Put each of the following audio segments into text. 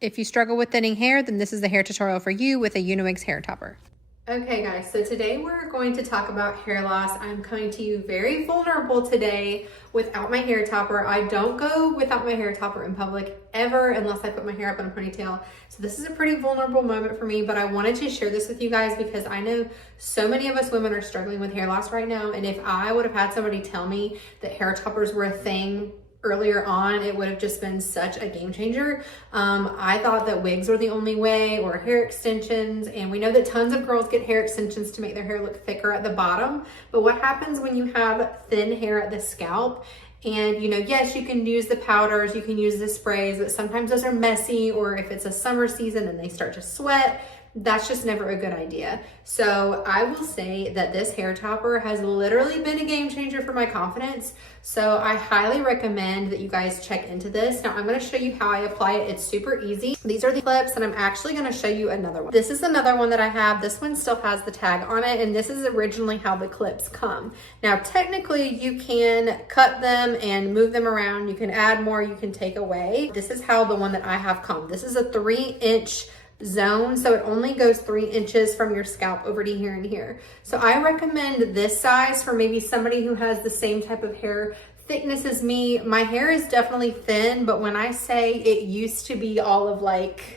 If you struggle with thinning hair, then this is the hair tutorial for you with a UniWigs hair topper. Okay guys, so today we're going to talk about hair loss. I'm coming to you very vulnerable today without my hair topper. I don't go without my hair topper in public ever unless I put my hair up in a ponytail. So this is a pretty vulnerable moment for me, but I wanted to share this with you guys because I know so many of us women are struggling with hair loss right now. And if I would have had somebody tell me that hair toppers were a thing earlier on, it would have just been such a game changer. I thought that wigs were the only way, or hair extensions, and we know that tons of girls get hair extensions to make their hair look thicker at the bottom. But what happens when you have thin hair at the scalp? And yes, you can use the powders, you can use the sprays, but sometimes those are messy, or if it's a summer season and they start to sweat, that's just never a good idea. So I will say that this hair topper has literally been a game changer for my confidence. So I highly recommend that you guys check into this. Now I'm going to show you how I apply it. It's super easy. These are the clips, and I'm actually going to show you another one. This is another one that I have. This one still has the tag on it, and this is originally how the clips come. Now technically you can cut them and move them around. You can add more, you can take away. This is how the one that I have come. This is a 3-inch zone, so it only goes 3 inches from your scalp over to here and here. So I recommend this size for maybe somebody who has the same type of hair thickness as me. My hair is definitely thin, but when I say it used to be all of like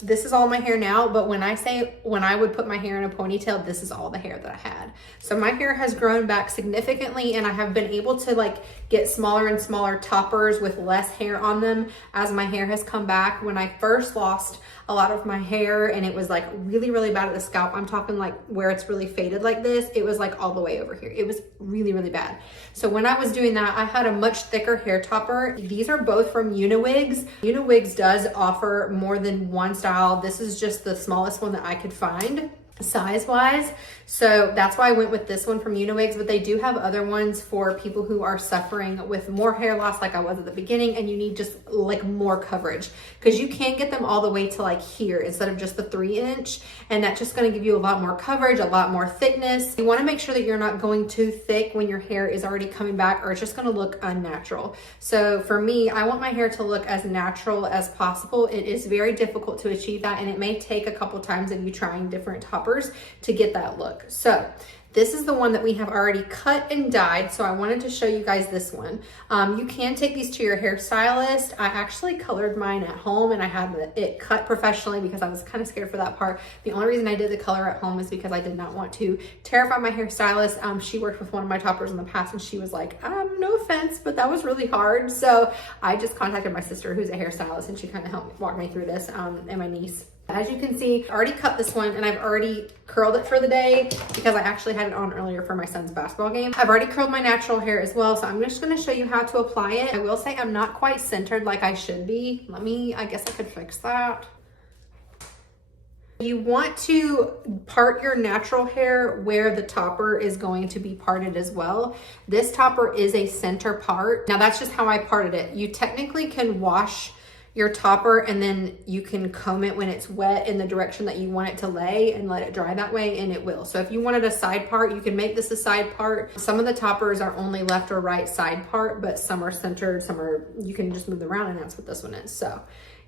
this is all my hair now, but when I would put my hair in a ponytail, this is all the hair that I had. So my hair has grown back significantly, and I have been able to get smaller and smaller toppers with less hair on them as my hair has come back. When I first lost a lot of my hair and it was really, really bad at the scalp, I'm talking where it's really faded like this, it was all the way over here. It was really, really bad. So when I was doing that, I had a much thicker hair topper. These are both from UniWigs. UniWigs does offer more than one style. This is just the smallest one that I could find size wise, so that's why I went with this one from UniWigs, but they do have other ones for people who are suffering with more hair loss like I was at the beginning, and you need just more coverage, because you can get them all the way to here instead of just the 3-inch, and that's just going to give you a lot more coverage, a lot more thickness. You want to make sure that you're not going too thick when your hair is already coming back, or it's just going to look unnatural. So for me, I want my hair to look as natural as possible. It is very difficult to achieve that, and it may take a couple times of you trying different toppers to get that look. So this is the one that we have already cut and dyed, so I wanted to show you guys this one. You can take these to your hairstylist. I actually colored mine at home, and I had it cut professionally because I was kind of scared for that part. The only reason I did the color at home is because I did not want to terrify my hairstylist. She worked with one of my toppers in the past, and she was like, no offense, but that was really hard. So I just contacted my sister, who's a hairstylist, and she kind of helped walk me through this, and my niece. As you can see, I already cut this one, and I've already curled it for the day because I actually had it on earlier for my son's basketball game. I've already curled my natural hair as well, so I'm just going to show you how to apply it. I will say I'm not quite centered like I should be. I guess I could fix that. You want to part your natural hair where the topper is going to be parted as well. This topper is a center part. Now that's just how I parted it. You technically can wash your topper, and then you can comb it when it's wet in the direction that you want it to lay and let it dry that way, and it will. So if you wanted a side part, you can make this a side part. Some of the toppers are only left or right side part, but some are centered, some are, you can just move them around, and that's what this one is. So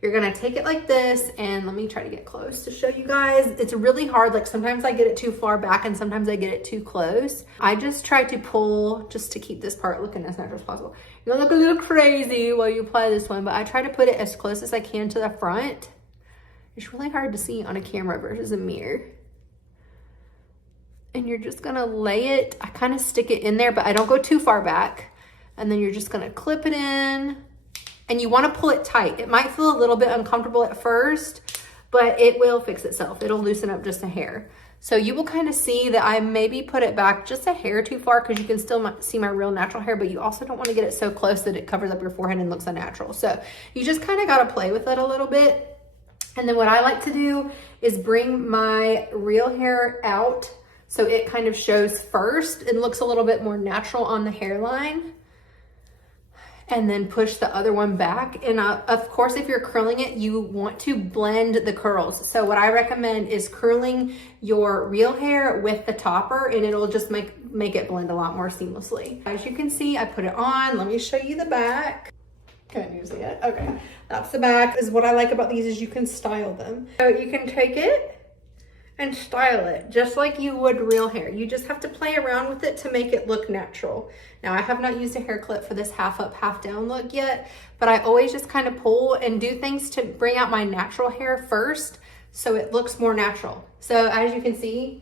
you're gonna take it like this, and let me try to get close to show you guys. It's really hard, sometimes I get it too far back and sometimes I get it too close. I just try to pull just to keep this part looking as natural as possible. You're gonna look a little crazy while you apply this one, but I try to put it as close as I can to the front. It's really hard to see on a camera versus a mirror. And you're just gonna lay it, I kind of stick it in there, but I don't go too far back. And then you're just gonna clip it in. And you want to pull it tight. It might feel a little bit uncomfortable at first, but it will fix itself. It'll loosen up just a hair. So you will kind of see that I maybe put it back just a hair too far, because you can still see my real natural hair, but you also don't want to get it so close that it covers up your forehead and looks unnatural. So you just kind of got to play with it a little bit. And then what I like to do is bring my real hair out so it kind of shows first and looks a little bit more natural on the hairline. And then push the other one back. And of course, if you're curling it, you want to blend the curls. So what I recommend is curling your real hair with the topper, and it'll just make it blend a lot more seamlessly. As you can see, I put it on. Let me show you the back. Can you see it? Okay. That's the back. Is what I like about these is you can style them. So you can take it and style it just like you would real hair. You just have to play around with it to make it look natural. Now, I have not used a hair clip for this half up, half down look yet, but I always just kind of pull and do things to bring out my natural hair first so it looks more natural. So as you can see,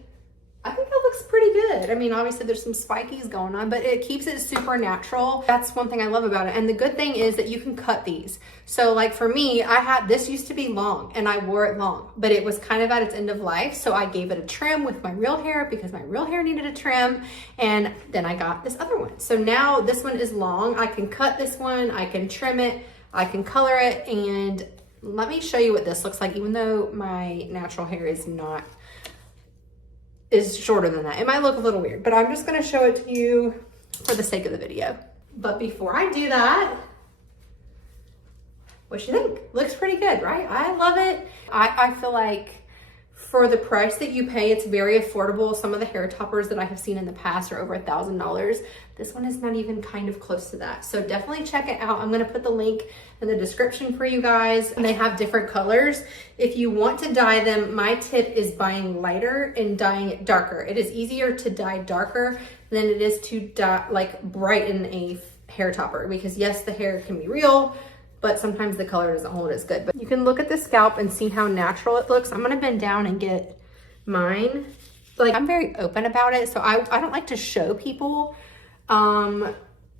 I think it looks pretty good. I mean, obviously there's some spikies going on, but it keeps it super natural. That's one thing I love about it. And the good thing is that you can cut these. So like for me, this used to be long and I wore it long, but it was kind of at its end of life. So I gave it a trim with my real hair because my real hair needed a trim. And then I got this other one. So now this one is long. I can cut this one, I can trim it, I can color it. And let me show you what this looks like, even though my natural hair is shorter than that. It might look a little weird, but I'm just gonna show it to you for the sake of the video. But before I do that, what you think? Looks pretty good, right? I love it. I feel like for the price that you pay, it's very affordable. Some of the hair toppers that I have seen in the past are over $1,000. This one is not even kind of close to that. So definitely check it out. I'm gonna put the link in the description for you guys. And they have different colors. If you want to dye them, my tip is buying lighter and dyeing it darker. It is easier to dye darker than it is to dye, like brighten a hair topper, because yes, the hair can be real, but sometimes the color doesn't hold as good. But you can look at the scalp and see how natural it looks. I'm gonna bend down and get mine. Like, I'm very open about it, so I don't like to show people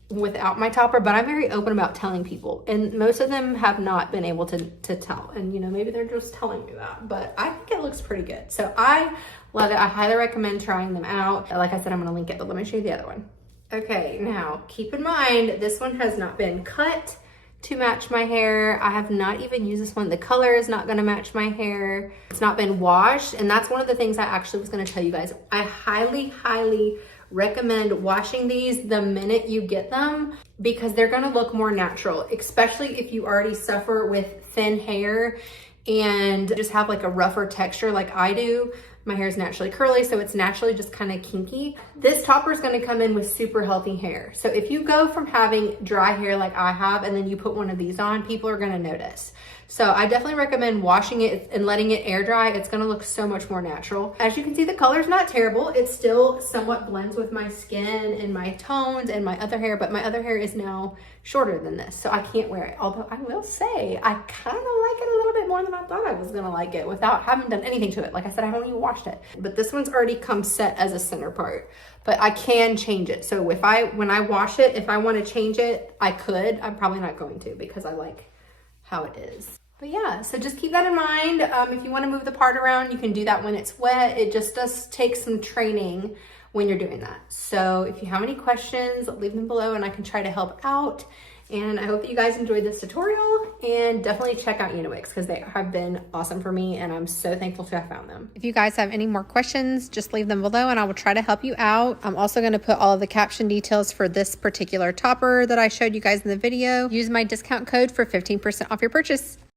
without my topper, but I'm very open about telling people. And most of them have not been able to tell. And you know, maybe they're just telling me that, but I think it looks pretty good. So I love it. I highly recommend trying them out. Like I said, I'm gonna link it, but let me show you the other one. Okay, now keep in mind, this one has not been cut to match my hair. I have not even used this one. The color is not gonna match my hair. It's not been washed. And that's one of the things I actually was gonna tell you guys. I highly recommend washing these the minute you get them, because they're gonna look more natural, especially if you already suffer with thin hair and just have like a rougher texture like I do. My hair is naturally curly, so it's naturally just kind of kinky. This topper is gonna come in with super healthy hair. So if you go from having dry hair like I have, and then you put one of these on, people are gonna notice. So I definitely recommend washing it and letting it air dry. It's gonna look so much more natural. As you can see, the color's not terrible. It still somewhat blends with my skin and my tones and my other hair, but my other hair is now shorter than this, so I can't wear it. Although I will say, I kind of like it a little bit more than I thought I was gonna like it without having done anything to it. Like I said, I haven't even washed it. But this one's already come set as a center part, but I can change it. So when I wash it, if I wanna change it, I could. I'm probably not going to, because I like how it is. But yeah, so just keep that in mind. If you want to move the part around, you can do that when it's wet. It just does take some training when you're doing that. So if you have any questions, leave them below and I can try to help out. And I hope that you guys enjoyed this tutorial, and definitely check out UniWigs because they have been awesome for me and I'm so thankful to have found them. If you guys have any more questions, just leave them below and I will try to help you out. I'm also going to put all of the caption details for this particular topper that I showed you guys in the video. Use my discount code for 15% off your purchase.